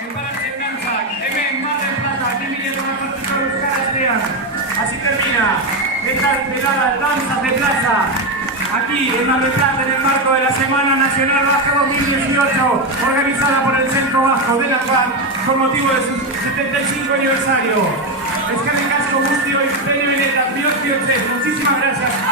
hemen Mar del Plata, 2018 Euskarastean. Así termina esta velada Danzas de Plaza, aquí en Mar del Plata, en el marco de la Semana Nacional Vasca 2018, organizada por el Centro Vasco de la Paz con motivo de su 75 aniversario. Eskerrik asko guztioi, Bene Benetan, muchísimas gracias.